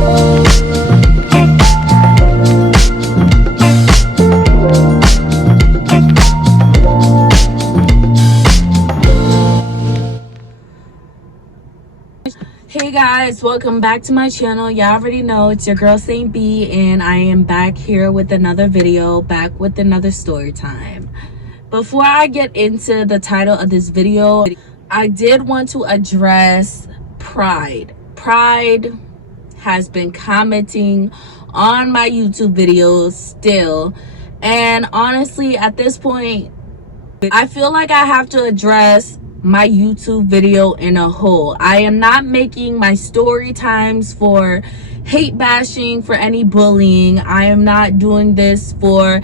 Hey guys, welcome back to my channel. Y'all already know it's your girl Saint B, and I am back here with another video, back with another story time. Before I get into the title of this video, I did want to address Pride. Pride has been commenting on my YouTube videos still, and honestly at this point I feel like I have to address my YouTube video in a whole. I am not making my story times for hate bashing, for any bullying. I am not doing this for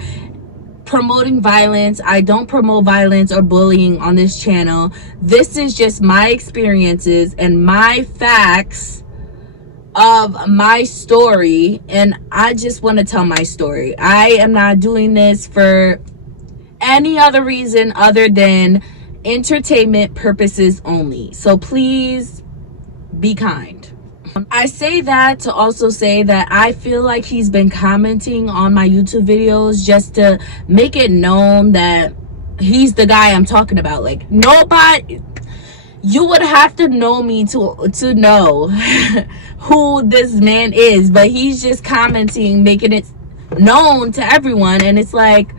promoting violence. I don't promote violence or bullying on this channel. This is just my experiences and my facts of my story, and I just want to tell my story. I am not doing this for any other reason other than entertainment purposes only. So please be kind. I say that to also say that I feel like he's been commenting on my YouTube videos just to make it known that he's the guy I'm talking about. Like, nobody, you would have to know me to know who this man is, but he's just commenting, making it known to everyone. And it's like,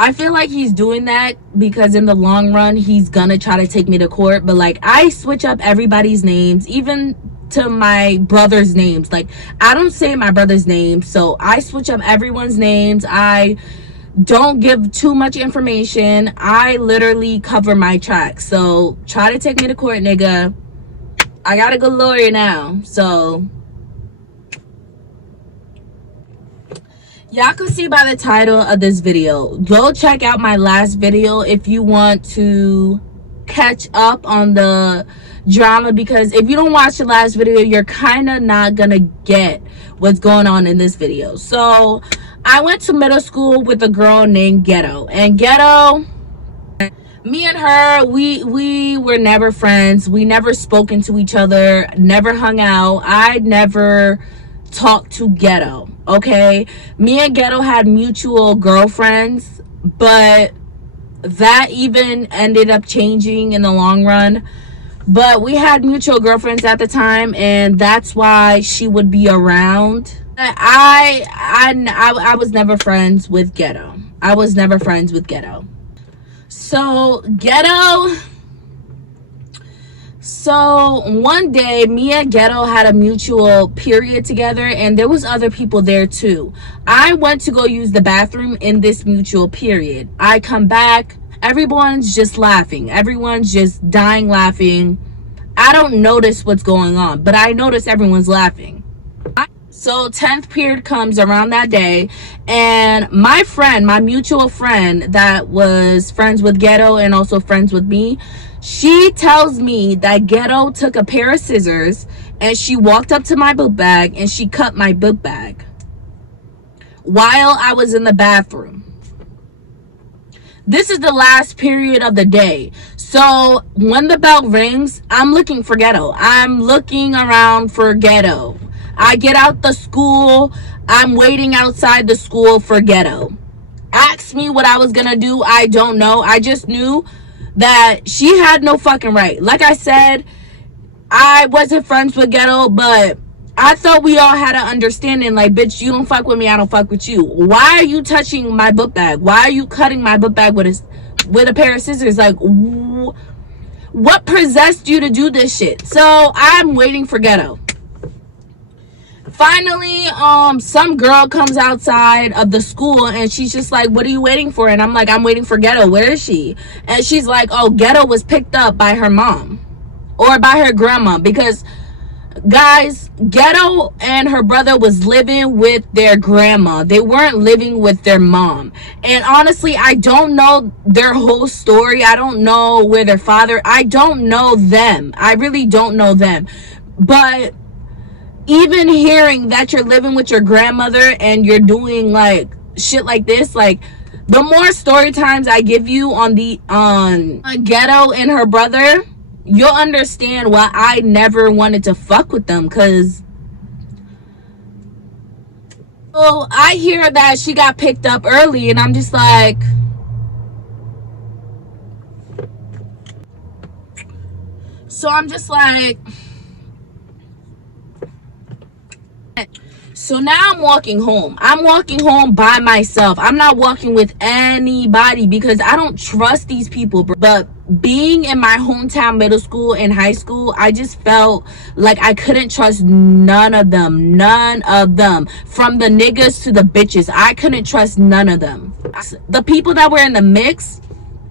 I feel like he's doing that because in the long run he's gonna try to take me to court. But like, I switch up everybody's names, even to my brother's names. Like, I don't say my brother's name, so I switch up everyone's names. I don't give too much information. I literally cover my tracks. So try to take me to court, nigga. I got a good lawyer now, so y'all can see by the title of this video. Go check out my last video if you want to catch up on the drama, because if you don't watch the last video, you're kind of not gonna get what's going on in this video. So I went to middle school with a girl named Ghetto, and Ghetto, me and her, we were never friends. We never spoken to each other, never hung out. I never talked to Ghetto. Okay, me and Ghetto had mutual girlfriends, but that even ended up changing in the long run. But we had mutual girlfriends at the time, and that's why she would be around. I was never friends with Ghetto. I was never friends with Ghetto. So one day, me and Ghetto had a mutual period together, and there was other people there too. I went to go use the bathroom in this mutual period. I come back, everyone's just laughing. Everyone's just dying laughing. I don't notice what's going on, but I notice everyone's laughing. So 10th period comes around that day, and my friend, my mutual friend that was friends with Ghetto and also friends with me, she tells me that Ghetto took a pair of scissors and she walked up to my book bag and she cut my book bag while I was in the bathroom. This is the last period of the day. So when the bell rings, I'm looking for Ghetto. I'm looking around for Ghetto. I get out the school. I'm waiting outside the school for Ghetto. Ask me what I was gonna do. I don't know. I just knew that she had no fucking right. Like I said, I wasn't friends with Ghetto, but I thought we all had an understanding. Like, bitch, you don't fuck with me, I don't fuck with you. Why are you touching my book bag? Why are you cutting my book bag with a pair of scissors? Like, what possessed you to do this shit? So I'm waiting for Ghetto. Finally, some girl comes outside of the school and she's just like, what are you waiting for? And I'm like, I'm waiting for Ghetto. Where is she? And she's like, oh, Ghetto was picked up by her mom or by her grandma, because guys, Ghetto and her brother was living with their grandma. They weren't living with their mom. And honestly, I don't know their whole story. I don't know where their father, I don't know them. I really don't know them. But even hearing that you're living with your grandmother and you're doing like shit like this, like, the more story times I give you on Ghetto and her brother, you'll understand why I never wanted to fuck with them. Because So I hear that she got picked up early, and I'm just like, so now I'm walking home. I'm walking home by myself. I'm not walking with anybody because I don't trust these people. But being in my hometown middle school and high school, I just felt like I couldn't trust none of them. None of them. From the niggas to the bitches, I couldn't trust none of them. The people that were in the mix,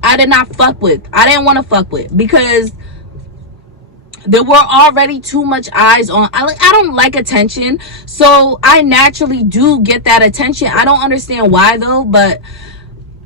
I did not fuck with. I didn't want to fuck with because there were already too much eyes on. I don't like attention, so I naturally do get that attention. I don't understand why though, but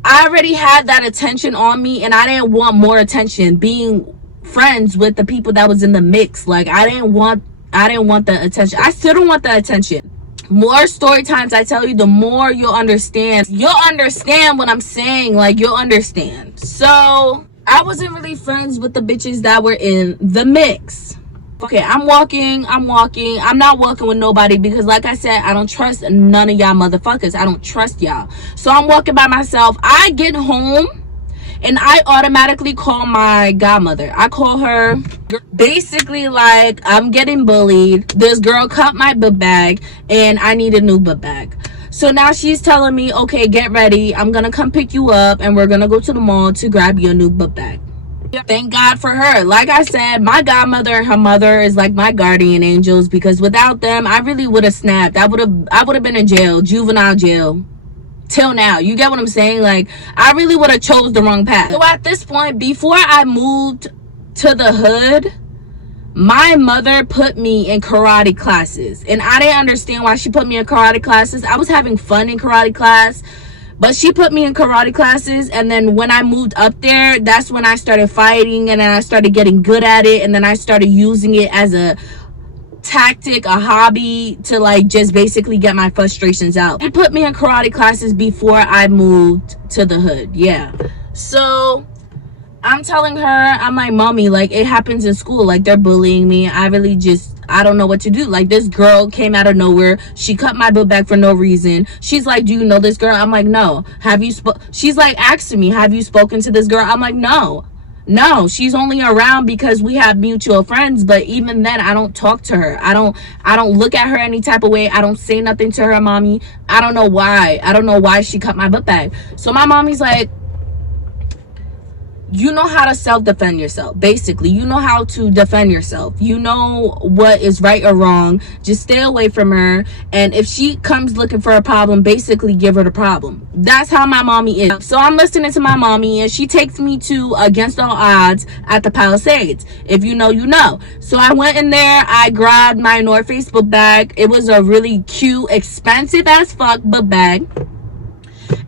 I already had that attention on me, and I didn't want more attention being friends with the people that was in the mix. Like I didn't want the attention. I still don't want the attention. More story times I tell you, the more you'll understand what I'm saying. Like you'll understand. So I wasn't really friends with the bitches that were in the mix. Okay, I'm walking. I'm not walking with nobody because like I said, I don't trust none of y'all motherfuckers. I don't trust y'all. So I'm walking by myself. I get home and I automatically call my godmother. I call her basically like, I'm getting bullied. This girl cut my book bag and I need a new book bag. So now she's telling me, okay, get ready. I'm going to come pick you up and we're going to go to the mall to grab you a new book bag. Thank God for her. Like I said, my godmother and her mother is like my guardian angels because without them, I really would have snapped. I would have been in jail, juvenile jail. Till now, you get what I'm saying? Like I really would have chose the wrong path. So at this point, before I moved to the hood, my mother put me in karate classes, and I didn't understand why she put me in karate classes. I was having fun in karate class, but she put me in karate classes. And then when I moved up there, that's when I started fighting, and then I started getting good at it, and then I started using it as a tactic, a hobby to like just basically get my frustrations out. They put me in karate classes before I moved to the hood. Yeah. So I'm telling her, I'm like, mommy, like it happens in school, like they're bullying me. I don't know what to do. Like this girl came out of nowhere. She cut my book bag for no reason. She's like, do you know this girl? I'm like, no. She's like asking me, have you spoken to this girl? I'm like, no, she's only around because we have mutual friends. But even then, I don't talk to her. I don't look at her any type of way. I don't say nothing to her, mommy. I don't know why she cut my book bag. So my mommy's like, you know how to self-defend yourself. Basically, you know how to defend yourself. You know what is right or wrong. Just stay away from her. And if she comes looking for a problem, basically give her the problem. That's how my mommy is. So I'm listening to my mommy, and she takes me to Against All Odds at the Palisades. If you know, you know. So I went in there. I grabbed my North Face book bag. It was a really cute, expensive as fuck book bag.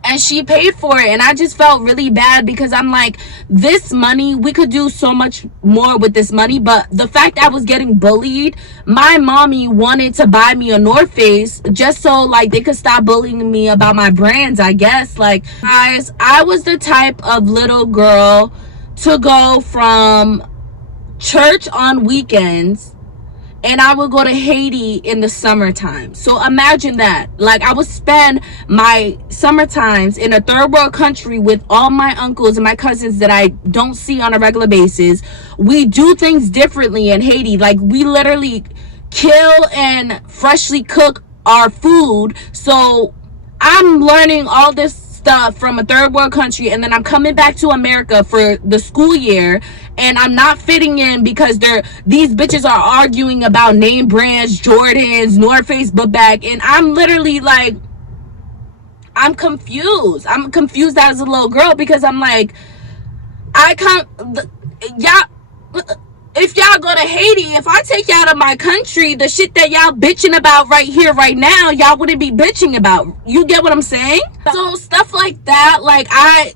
And she paid for it, and I just felt really bad because I'm like, this money, we could do so much more with this money. But the fact I was getting bullied, my mommy wanted to buy me a North Face just so like they could stop bullying me about my brands, I guess. Like, guys, I was the type of little girl to go from church on weekends and I would go to Haiti in the summertime. So imagine that. Like, I would spend my summer times in a third world country with all my uncles and my cousins that I don't see on a regular basis. We do things differently in Haiti. Like, we literally kill and freshly cook our food. So I'm learning all this stuff from a third world country, and then I'm coming back to America for the school year, and I'm not fitting in because these bitches are arguing about name brands, Jordans, North Face book bag, and I'm literally like, I'm confused as a little girl because I'm like, if y'all go to Haiti, if I take y'all to my country, the shit that y'all bitching about right here, right now, y'all wouldn't be bitching about. You get what I'm saying? So stuff like that, like I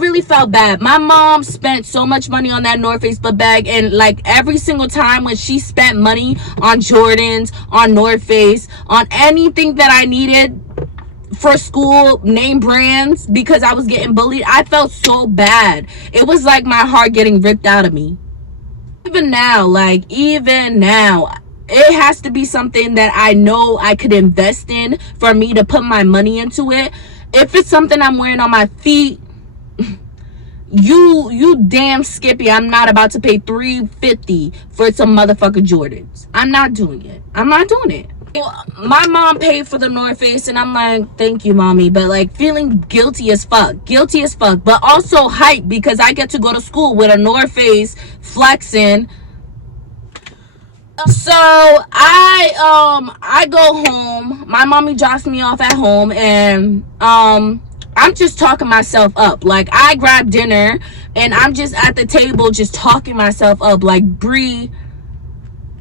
really felt bad. My mom spent so much money on that North Face book bag, and like every single time when she spent money on Jordans, on North Face, on anything that I needed for school, name brands, because I was getting bullied, I felt so bad. It was like my heart getting ripped out of me. Even now, it has to be something that I know I could invest in for me to put my money into it. If it's something I'm wearing on my feet, you damn Skippy, I'm not about to pay $350 for some motherfucking Jordans. I'm not doing it. I'm not doing it. My mom paid for the North Face, and I'm like, thank you, mommy, but like feeling guilty as fuck, but also hype because I get to go to school with a North Face flexing. So I go home. My mommy drops me off at home, and I'm just talking myself up. Like, I grab dinner and I'm just at the table just talking myself up like, Bree,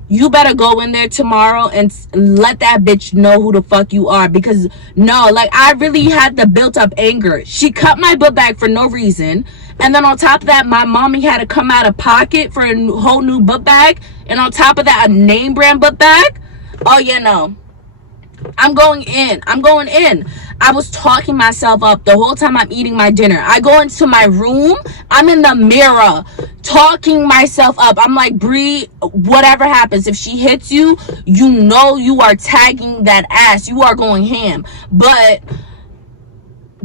you better go in there tomorrow and let that bitch know who the fuck you are. Because no, like, I really had the built up anger. She cut my book bag for no reason, and then on top of that, my mommy had to come out of pocket for a whole new book bag, and on top of that, a name brand book bag. Oh yeah, no, I'm going in. I was talking myself up the whole time I'm eating my dinner. I go into my room, I'm in the mirror talking myself up. I'm like, Bree, whatever happens, if she hits you, you know you are tagging that ass. You are going ham. But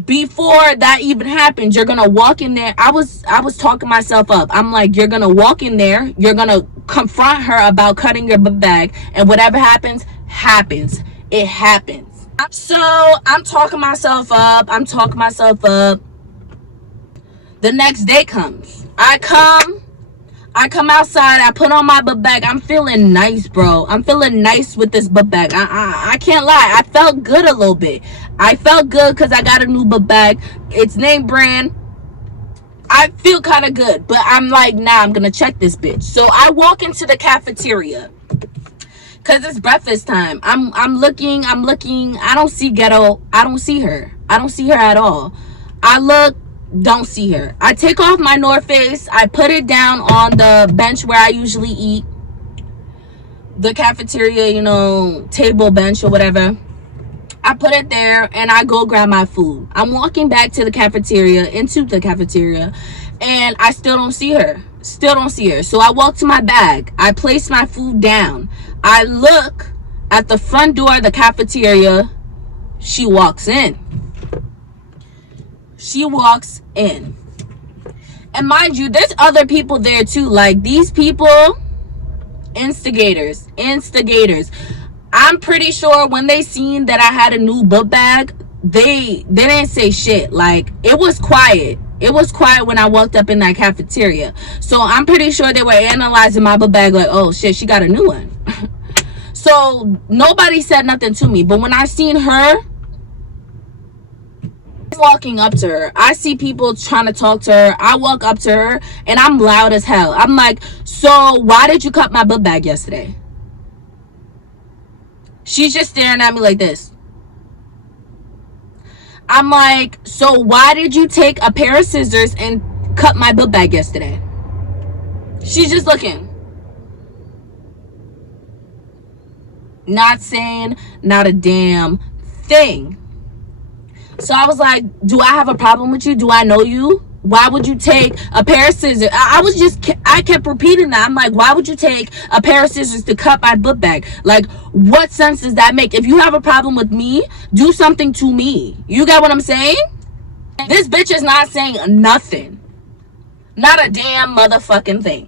before that even happens, you're gonna walk in there. I was talking myself up. I'm like, you're gonna walk in there, you're gonna confront her about cutting your bag, and whatever happens, it happens. So I'm talking myself up. The next day comes. I come outside. I put on my book bag. I'm feeling nice, bro. I'm feeling nice with this book bag. I can't lie. I felt good a little bit. I felt good because I got a new book bag. It's name brand. I feel kind of good. But I'm like, nah, I'm going to check this bitch. So I walk into the cafeteria, because it's breakfast time. I'm looking. I don't see Ghetto. I don't see her at all. I look, don't see her. I take off my North Face. I put it down on the bench where I usually eat. The cafeteria, you know, table, bench, or whatever. I put it there and I go grab my food. I'm walking back to the cafeteria, and I still don't see her. So I walk to my bag. I place my food down. I look at the front door of the cafeteria. She walks in. And mind you, there's other people there too. Like, these people, instigators. I'm pretty sure when they seen that I had a new book bag, they didn't say shit. Like, it was quiet. When I walked up in that cafeteria. So I'm pretty sure they were analyzing my book bag like, oh shit, she got a new one. So nobody said nothing to me. But when I seen her walking up to her, I see people trying to talk to her. I walk up to her and I'm loud as hell. I'm like, so why did you cut my book bag yesterday? She's just staring at me like this. I'm like, so why did you take a pair of scissors and cut my book bag yesterday? She's just looking. Not saying not a damn thing. So I was like, do I have a problem with you? Do I know you? Why would you take a pair of scissors? I kept repeating that. I'm like, why would you take a pair of scissors to cut my book bag? Like, what sense does that make? If you have a problem with me, do something to me. You get what I'm saying? This bitch is not saying nothing. Not a damn motherfucking thing.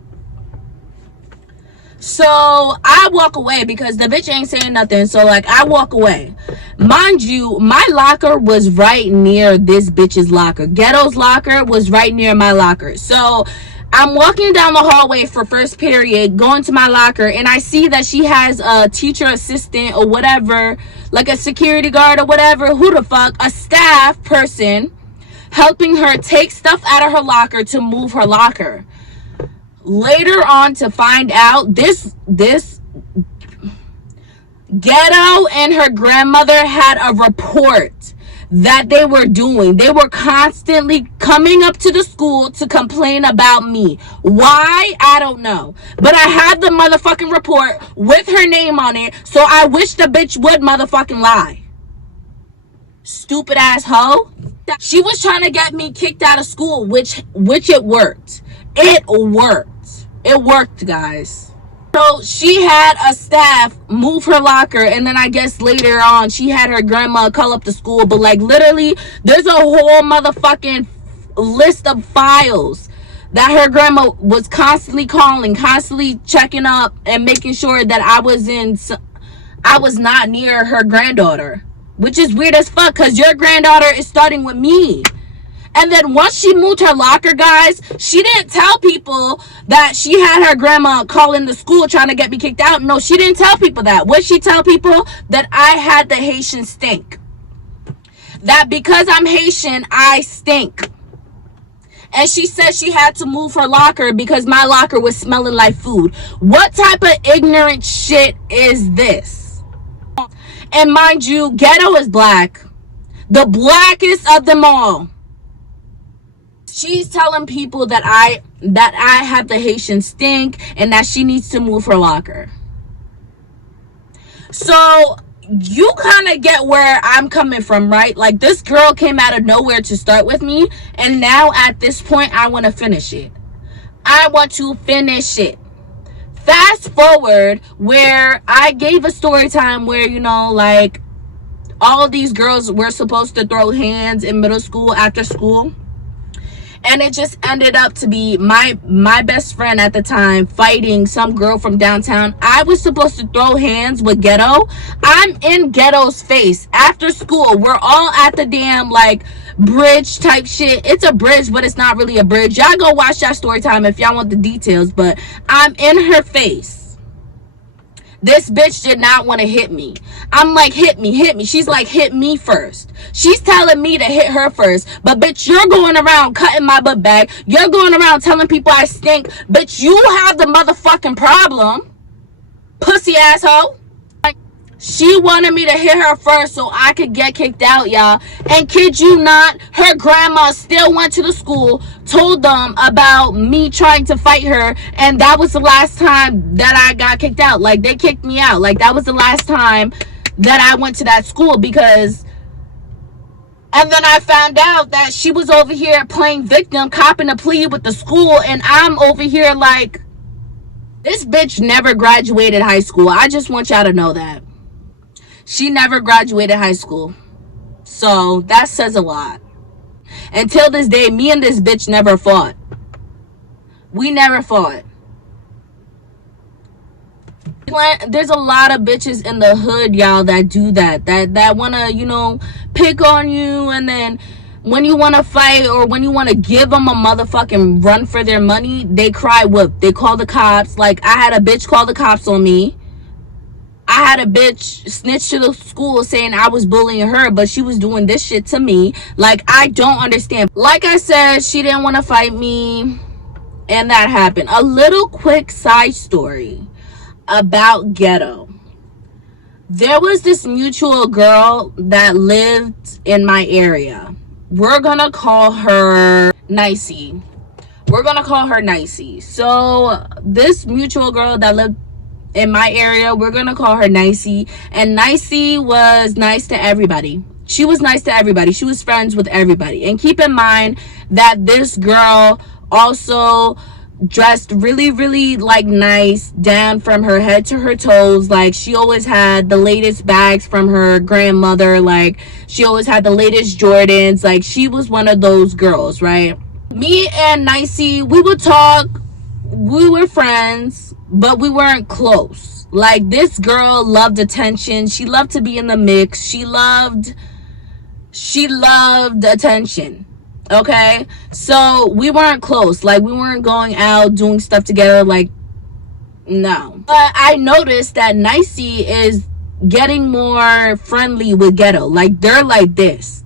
So I walk away because the bitch ain't saying nothing. So like, I walk away. Mind you, my locker was right near this bitch's locker. Ghetto's locker was right near my locker. So I'm walking down the hallway for first period, going to my locker, and I see that she has a teacher assistant or whatever, like a security guard or whatever, who the fuck, a staff person helping her take stuff out of her locker to move her locker. Later on to find out, this Ghetto and her grandmother had a report that they were doing. They were constantly coming up to the school to complain about me. Why? I don't know. But I had the motherfucking report with her name on it, so I wish the bitch would motherfucking lie. Stupid ass hoe. She was trying to get me kicked out of school, which it worked. It worked, guys. So she had a staff move her locker, and then I guess later on she had her grandma call up the school. But like literally, there's a whole motherfucking list of files that her grandma was constantly calling, constantly checking up and making sure that I was not near her granddaughter, which is weird as fuck because your granddaughter is starting with me. And then once she moved her locker, guys, she didn't tell people that she had her grandma calling the school trying to get me kicked out. No, she didn't tell people that. What she tell people? That I had the Haitian stink. That because I'm Haitian, I stink. And she said she had to move her locker because my locker was smelling like food. What type of ignorant shit is this? And mind you, Ghetto is black. The blackest of them all. She's telling people that I have the Haitian stink and that she needs to move her locker. So you kind of get where I'm coming from, right? Like this girl came out of nowhere to start with me, and now at this point I want to finish it. I want to finish it. Fast forward where I gave a story time where, you know, like all these girls were supposed to throw hands in middle school after school. And it just ended up to be my best friend at the time fighting some girl from downtown. I was supposed to throw hands with Ghetto. I'm in Ghetto's face after school. We're all at the damn like bridge type shit. It's a bridge, but it's not really a bridge. Y'all go watch that story time if y'all want the details. But I'm in her face. This bitch did not want to hit me. I'm like, hit me, hit me. She's like, hit me first. She's telling me to hit her first. But bitch, you're going around cutting my butt back. You're going around telling people I stink. Bitch, you have the motherfucking problem. Pussy asshole. She wanted me to hit her first so I could get kicked out, y'all. And kid you not, her grandma still went to the school, told them about me trying to fight her, and that was the last time that I got kicked out. Like, they kicked me out. Like, that was the last time that I went to that school because... And then I found out that she was over here playing victim, copping a plea with the school, and I'm over here like, this bitch never graduated high school. I just want y'all to know that. She never graduated high school. So that says a lot. Until this day, me and this bitch never fought. We never fought. There's a lot of bitches in the hood, y'all, that do that. That want to, you know, pick on you. And then when you want to fight or when you want to give them a motherfucking run for their money, they cry whoop. They call the cops. Like, I had a bitch call the cops on me. I had a bitch snitch to the school saying I was bullying her, but she was doing this shit to me. Like, I don't understand. Like I said, she didn't want to fight me, and that happened. A little quick side story about Ghetto. There was this mutual girl that lived in my area. We're gonna call her Nicey. We're gonna call her Nicey. So this mutual girl that lived in my area, we're gonna call her Nicey. And Nicey was nice to everybody. She was nice to everybody. She was friends with everybody. And keep in mind that this girl also dressed really, really like nice, down from her head to her toes. Like, she always had the latest bags from her grandmother. Like, she always had the latest Jordans. Like, she was one of those girls, right? Me and Nicey, we would talk. We were friends, but we weren't close. Like, this girl loved attention. She loved to be in the mix. She loved attention. Okay, so we weren't close. Like, we weren't going out doing stuff together. Like, no. But I noticed that Nicey is getting more friendly with Ghetto. Like, they're like this.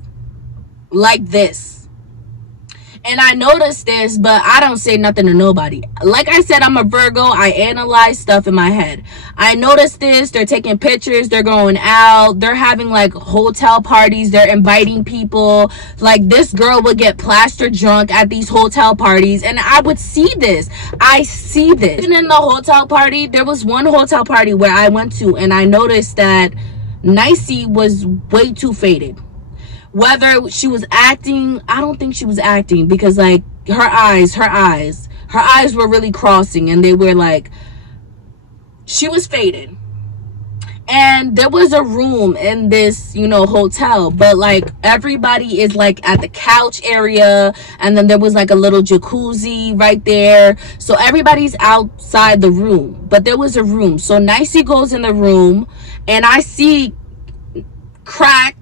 And I noticed this, but I don't say nothing to nobody. Like I said, I'm a Virgo. I analyze stuff in my head. I noticed this. They're taking pictures. They're going out. They're having like hotel parties. They're inviting people. Like, this girl would get plastered drunk at these hotel parties. And I would see this. I see this. Even in the hotel party, there was one hotel party where I went to, and I noticed that Nicey was way too faded. Whether she was acting, I don't think she was acting, because like her eyes were really crossing, and they were like She was faded. And there was a room in this, you know, hotel, but like everybody is like at the couch area, and then there was like a little jacuzzi right there, so everybody's outside the room, but there was a room. So Nicey goes in the room, and I see Crack,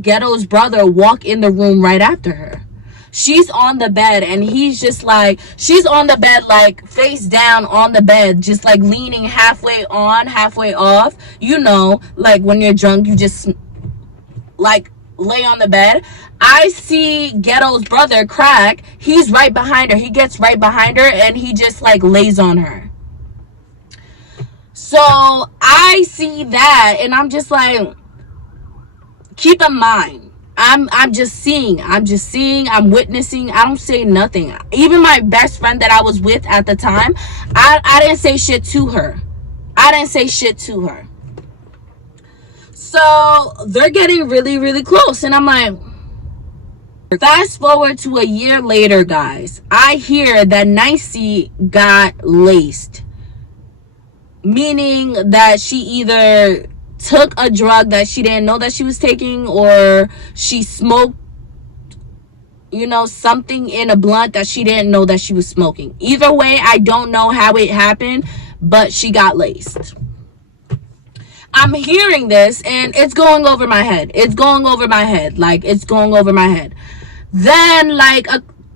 Ghetto's brother, walk in the room right after her. She's on the bed, and he's just like, she's on the bed, like face down on the bed, just like leaning halfway on, halfway off. You know, like when you're drunk, you just like lay on the bed. I see Ghetto's brother, Crack, he's right behind her. He gets right behind her, and he just like lays on her. So I see that, and I'm just like, keep in mind, I'm just seeing, I'm witnessing. I don't say nothing. Even my best friend that I was with at the time, I didn't say shit to her. So they're getting really, really close, and I'm like, fast forward to a year later, guys. I hear that Nicey got laced, meaning that she either took a drug that she didn't know that she was taking, or she smoked, you know, something in a blunt that she didn't know that she was smoking. Either way, I don't know how it happened, but she got laced. I'm hearing this, and it's going over my head. Then like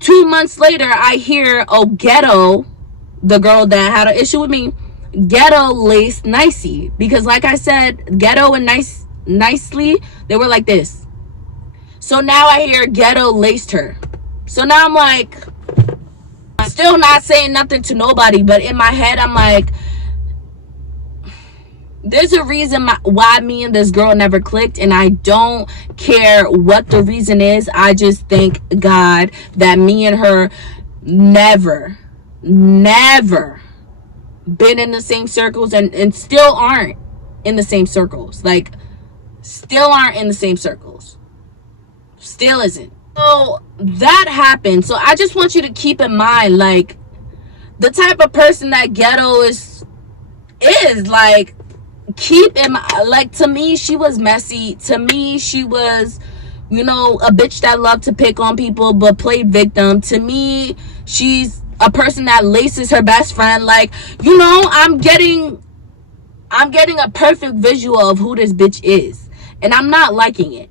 2 months later, I hear, oh, Ghetto, the girl that had an issue with me, Ghetto laced Nicey, because like I said, Ghetto and Nicely, they were like this. So now I hear Ghetto laced her. So now I'm like, I'm still not saying nothing to nobody, but in my head I'm like, there's a reason why me and this girl never clicked, and I don't care what the reason is. I just thank God that me and her never been in the same circles, and still aren't in the same circles. Like, still aren't in the same circles. Still isn't. So that happened. So I just want you to keep in mind, like, the type of person that Ghetto is like, keep in mind, like, to me, she was messy. To me, she was, you know, a bitch that loved to pick on people but played victim. To me, she's a person that laces her best friend. Like, you know, I'm getting a perfect visual of who this bitch is, and I'm not liking it.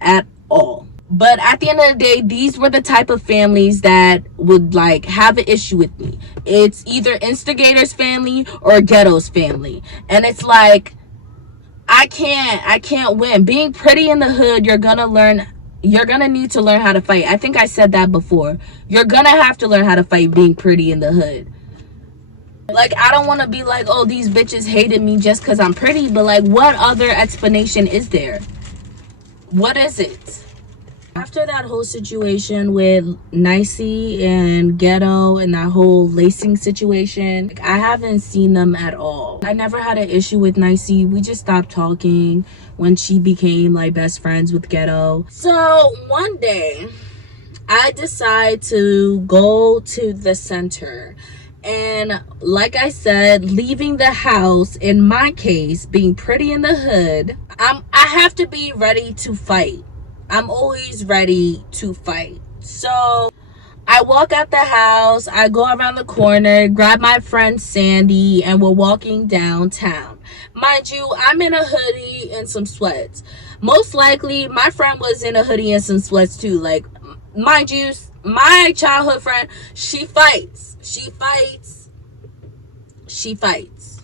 At all. But at the end of the day, these were the type of families that would like have an issue with me. It's either Instigator's family or Ghetto's family, and it's like, I can't win. Being pretty in the hood, you're gonna need to learn how to fight. I think I said that before. You're gonna have to learn how to fight being pretty in the hood. Like, I don't want to be like, oh, these bitches hated me just because I'm pretty, but like, what other explanation is there? What is it? After that whole situation with Nicey and Ghetto and that whole lacing situation, like, I haven't seen them at all. I never had an issue with Nicey. We just stopped talking when she became like best friends with Ghetto. So one day I decide to go to the center, and like I said, leaving the house, in my case, being pretty in the hood, I have to be ready to fight. I'm always ready to fight. So I walk out the house, I go around the corner, grab my friend Sandy, and we're walking downtown. Mind you, I'm in a hoodie and some sweats. Most likely, my friend was in a hoodie and some sweats too. Like, mind you, my childhood friend, she fights.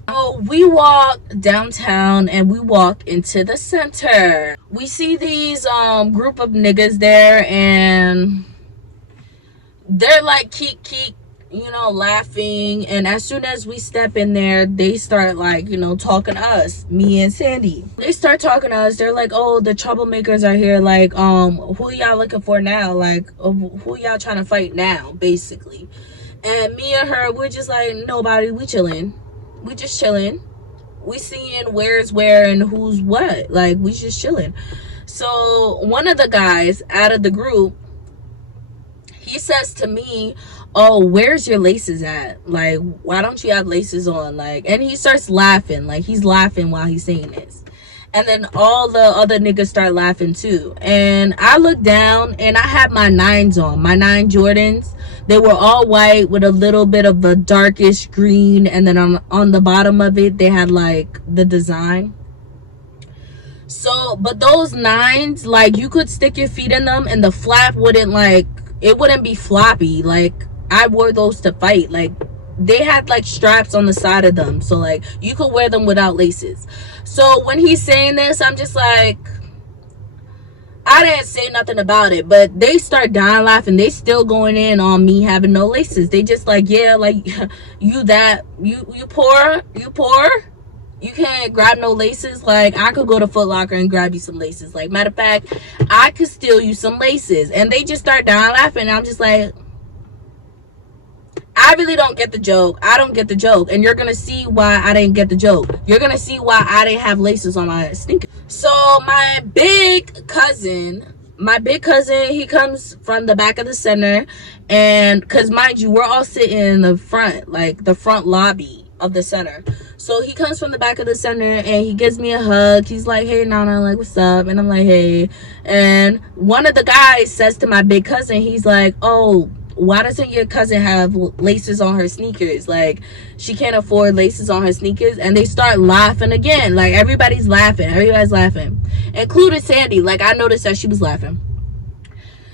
So we walk downtown and we walk into the center. We see these group of niggas there, and they're like keek, you know, laughing. And as soon as we step in there, they start like, you know, talking to us, me and Sandy. They start talking to us. They're like, oh, the troublemakers are here. Like, who y'all looking for now? Like, who y'all trying to fight now, basically. And me and her, we're just like, nobody, we chilling. We just chilling. We seeing where's where and who's what. Like, we just chilling. So one of the guys out of the group, he says to me, oh, where's your laces at? Like, why don't you have laces on? Like, and he starts laughing. Like, he's laughing while he's saying this. And then all the other niggas start laughing too. And I look down and I had my 9s on, my 9 Jordans. They were all white with a little bit of a darkish green. And then on the bottom of it, they had like the design. So, but those 9s, like, you could stick your feet in them and the flap wouldn't, like, it wouldn't be floppy. Like, I wore those to fight. Like, they had like straps on the side of them, so like you could wear them without laces. So when he's saying this, I'm just like, I didn't say nothing about it, but they start dying laughing. They still going in on me having no laces. They just like, yeah, like you poor, you can't grab no laces. Like, I could go to Foot Locker and grab you some laces. Like, matter of fact, I could steal you some laces. And they just start dying laughing. I'm just like, I really don't get the joke. I don't get the joke. And you're going to see why I didn't get the joke. You're going to see why I didn't have laces on my sneakers. So my big cousin, he comes from the back of the center. And because mind you, we're all sitting in the front, like the front lobby of the center. So he comes from the back of the center and he gives me a hug. He's like, hey, Nana, like, what's up? And I'm like, hey. And one of the guys says to my big cousin, he's like, oh, why doesn't your cousin have laces on her sneakers? Like, she can't afford laces on her sneakers. And they start laughing again. Like, everybody's laughing, including Sandy. Like, I noticed that she was laughing.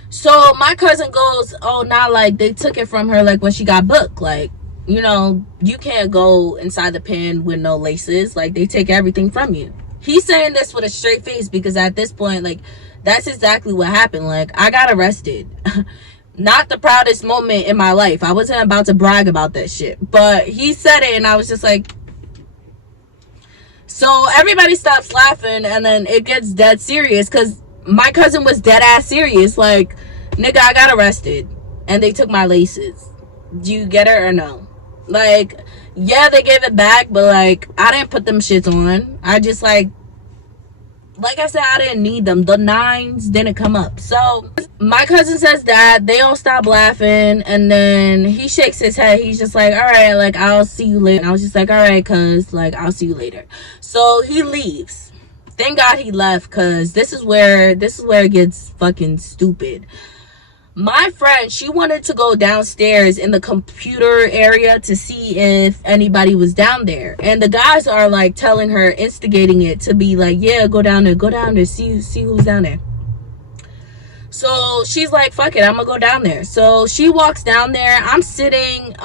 So my cousin goes, oh, nah, like, they took it from her, like, when she got booked. Like, you know, you can't go inside the pen with no laces. Like, they take everything from you. He's saying this with a straight face because at this point, like, that's exactly what happened. Like, I got arrested. Not the proudest moment in my life. I wasn't about to brag about that shit. But he said it and I was just like... So everybody stops laughing and then it gets dead serious because my cousin was dead ass serious. Like, nigga, I got arrested and they took my laces. Do you get it or no? Like, yeah, they gave it back, but like, I didn't put them shits on. I just like I said, I didn't need them. The 9s didn't come up. So my cousin says that. They all stop laughing and then he shakes his head. He's just like, all right, like, I'll see you later. And I was just like, all right, cuz, like, I'll see you later. So he leaves. Thank God he left, cuz this is where it gets fucking stupid. My friend, she wanted to go downstairs in the computer area to see if anybody was down there. And the guys are like telling her, instigating it to be like, yeah, go down there, see who's down there. So she's like, fuck it, I'm gonna go down there. So she walks down there. I'm sitting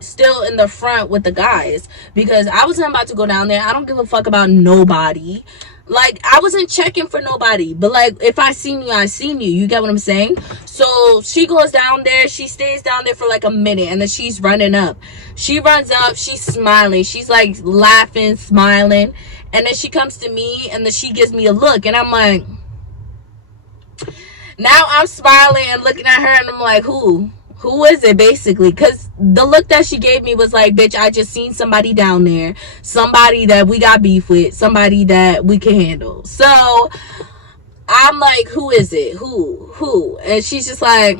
still in the front with the guys because I wasn't about to go down there. I don't give a fuck about nobody. Like, I wasn't checking for nobody, but like, if I seen you, I seen you. You get what I'm saying? So she goes down there. She stays down there for like a minute and then she's running up. She runs up. She's smiling. She's like laughing, smiling. And then she comes to me and then she gives me a look and I'm like, now I'm smiling and looking at her and I'm like, who is it, basically? Because the look that she gave me was like, bitch, I just seen somebody down there, somebody that we got beef with, somebody that we can handle. So I'm like, who is it? Who? And she's just like,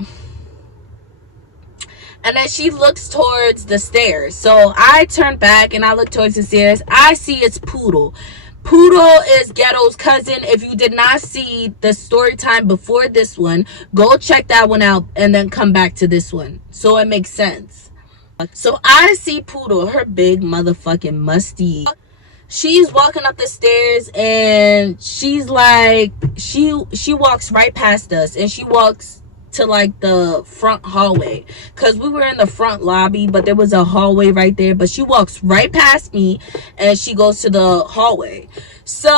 and then she looks towards the stairs. So I turn back and I look towards the stairs. I see it's Poodle. Poodle is Ghetto's cousin. If you did not see the story time before this one, go check that one out and then come back to this one so it makes sense. So I see Poodle, her big motherfucking musty. She's walking up the stairs and she's like, she walks right past us and she walks to like the front hallway because we were in the front lobby, but there was a hallway right there. But she walks right past me and she goes to the hallway. So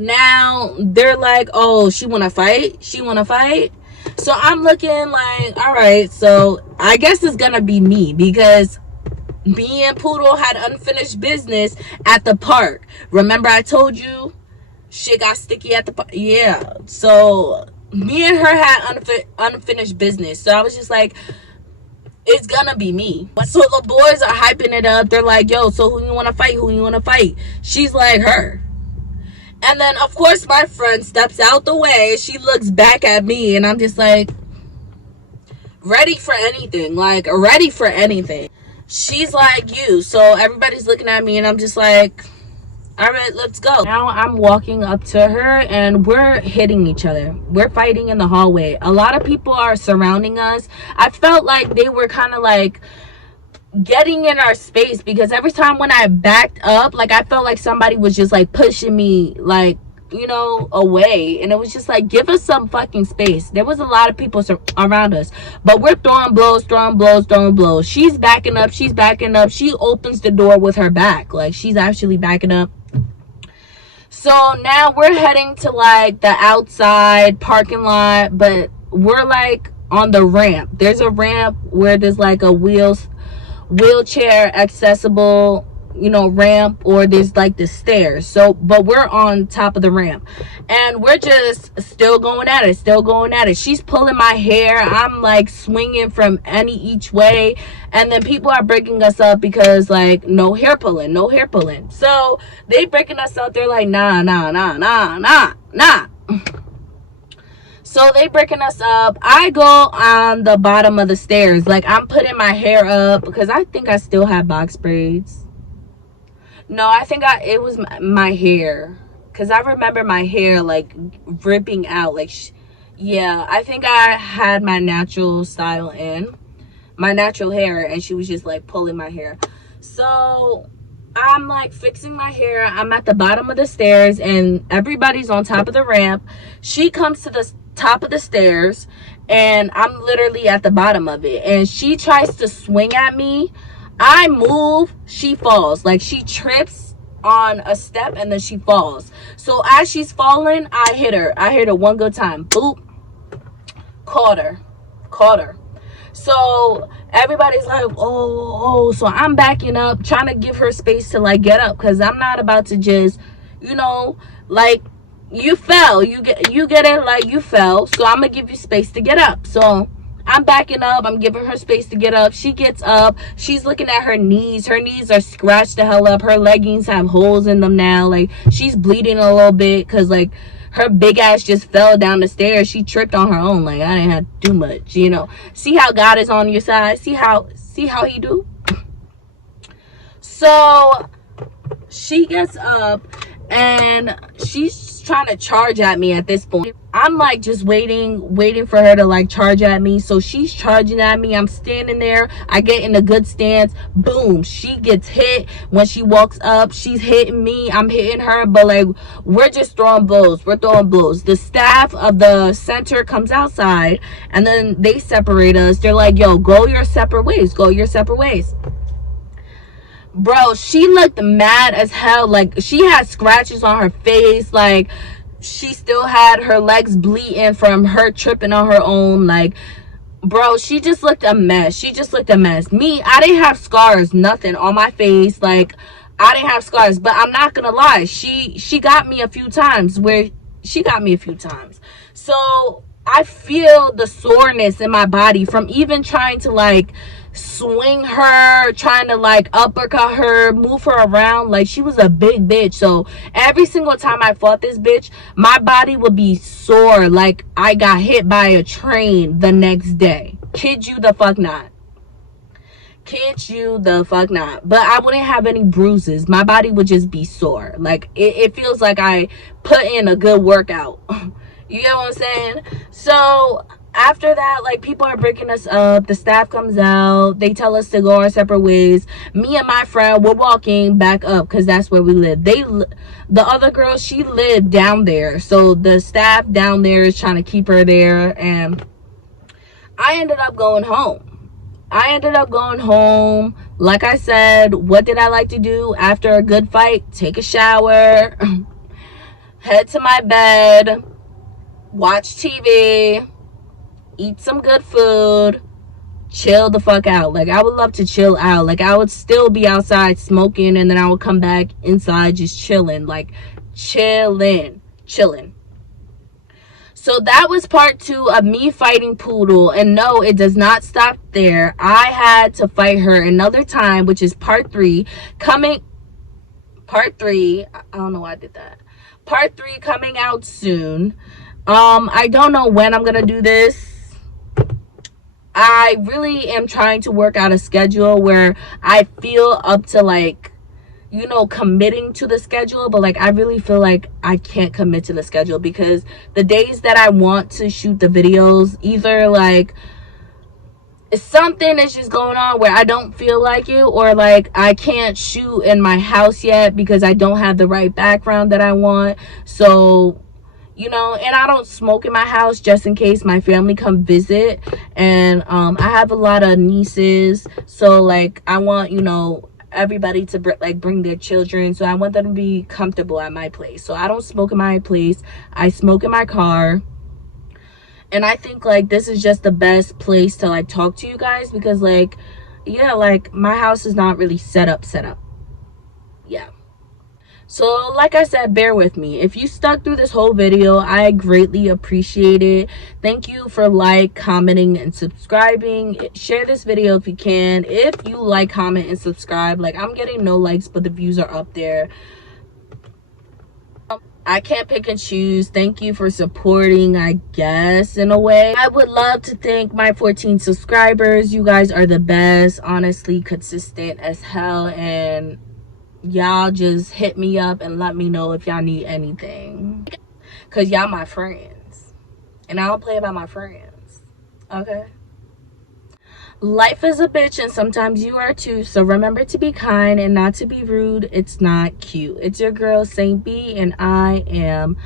now they're like, oh, she wanna fight. So I'm looking like, all right, so I guess it's gonna be me because me and Poodle had unfinished business at the park. Remember I told you shit got sticky at the park? Yeah. So me and her had unfinished business. So I was just like, it's gonna be me. So the boys are hyping it up. They're like, yo, so who you want to fight? She's like, her. And then of course my friend steps out the way. She looks back at me and I'm just like, ready for anything, like ready for anything. She's like you, so everybody's looking at me and I'm just like, all right, let's go. Now I'm walking up to her and we're hitting each other. We're fighting in the hallway. A lot of people are surrounding us. I felt like they were kind of like getting in our space, because every time when I backed up, like I felt like somebody was just like pushing me, like, you know, away. And it was just like, give us some fucking space. There was a lot of people around us, but we're throwing blows, throwing blows, throwing blows. She's backing up, she's backing up. She opens the door with her back, like she's actually backing up. So now we're heading to like the outside parking lot, but we're like on the ramp. There's a ramp where there's like a wheelchair accessible, you know, ramp, or there's like the stairs. So but we're on top of the ramp and we're just still going at it. She's pulling my hair, I'm like swinging from each way, and then people are breaking us up because like no hair pulling. So they breaking us up. They're like, nah. So they breaking us up. I go on the bottom of the stairs. Like I'm putting my hair up because I think I still have box braids. No, I think it was my hair. Because I remember my hair like ripping out. Like, yeah, I think I had my natural style in. My natural hair. And she was just like pulling my hair. So I'm like fixing my hair. I'm at the bottom of the stairs and everybody's on top of the ramp. She comes to the top of the stairs and I'm literally at the bottom of it, and she tries to swing at me. I move, she falls. Like she trips on a step and then she falls. So as she's falling, I hit her one good time. Boop. Caught her. So everybody's like, oh. So I'm backing up, trying to give her space to like get up, because I'm not about to just, you know, like, you fell, you get it, like you fell, so I'm gonna give you space to get up. So I'm backing up, I'm giving her space to get up. She gets up, she's looking at her knees are scratched the hell up. Her leggings have holes in them now. Like she's bleeding a little bit because like her big ass just fell down the stairs. She tripped on her own. Like I didn't have to do much, you know. See how God is on your side. See how he do. So she gets up and she's trying to charge at me at this point. I'm like just waiting for her to like charge at me. So she's charging at me. I'm standing there. I get in a good stance. Boom. She gets hit. When she walks up, she's hitting me. I'm hitting her. But like we're just throwing blows. We're throwing blows. The staff of the center comes outside and then they separate us. They're like, yo, go your separate ways. Bro, she looked mad as hell. Like she had scratches on her face. Like she still had her legs bleeding from her tripping on her own. Like, bro, she just looked a mess. Me, I didn't have scars, nothing on my face. Like I didn't have scars, but I'm not gonna lie, she got me a few times. So I feel the soreness in my body from even trying to like swing her, trying to like uppercut her, move her around. Like she was a big bitch. So every single time I fought this bitch, my body would be sore like I got hit by a train the next day. Kid you the fuck not. But I wouldn't have any bruises. My body would just be sore. Like it feels like I put in a good workout. You get what I'm saying? So after that, like people are breaking us up. The staff comes out. They tell us to go our separate ways. Me and my friend, we're walking back up because that's where we live. The other girl, she lived down there. So the staff down there is trying to keep her there. And I ended up going home. Like I said, what did I like to do after a good fight? Take a shower, head to my bed, watch TV, eat some good food, chill the fuck out. Like I would love to chill out. Like I would still be outside smoking and then I would come back inside just chilling. Like chilling. So that was part 2 of me fighting Poodle. And no, it does not stop there. I had to fight her another time, which is part 3 coming. Part 3. I don't know why I did that. Part 3 coming out soon. I don't know when I'm gonna do this. I really am trying to work out a schedule where I feel up to, like, you know, committing to the schedule, but like I really feel like I can't commit to the schedule because the days that I want to shoot the videos, either like it's something that's just going on where I don't feel like it, or like I can't shoot in my house yet because I don't have the right background that I want. So, you know, and I don't smoke in my house just in case my family come visit. And I have a lot of nieces, so like I want, you know, everybody to bring their children, so I want them to be comfortable at my place. So I don't smoke in my place, I smoke in my car. And I think like this is just the best place to like talk to you guys, because like, yeah, like my house is not really set up. Yeah. So like I said, bear with me. If you stuck through this whole video, I greatly appreciate it. Thank you for like, commenting, and subscribing. Share this video if you can. If you like, comment, and subscribe. Like, I'm getting no likes, but the views are up there. I can't pick and choose. Thank you for supporting, I guess, in a way. I would love to thank my 14 subscribers. You guys are the best. Honestly, consistent as hell. And y'all just hit me up and let me know if y'all need anything, because y'all my friends. And I don't play about my friends. Okay? Life is a bitch, and sometimes you are too. So remember to be kind and not to be rude. It's not cute. It's your girl, Saint B, and I am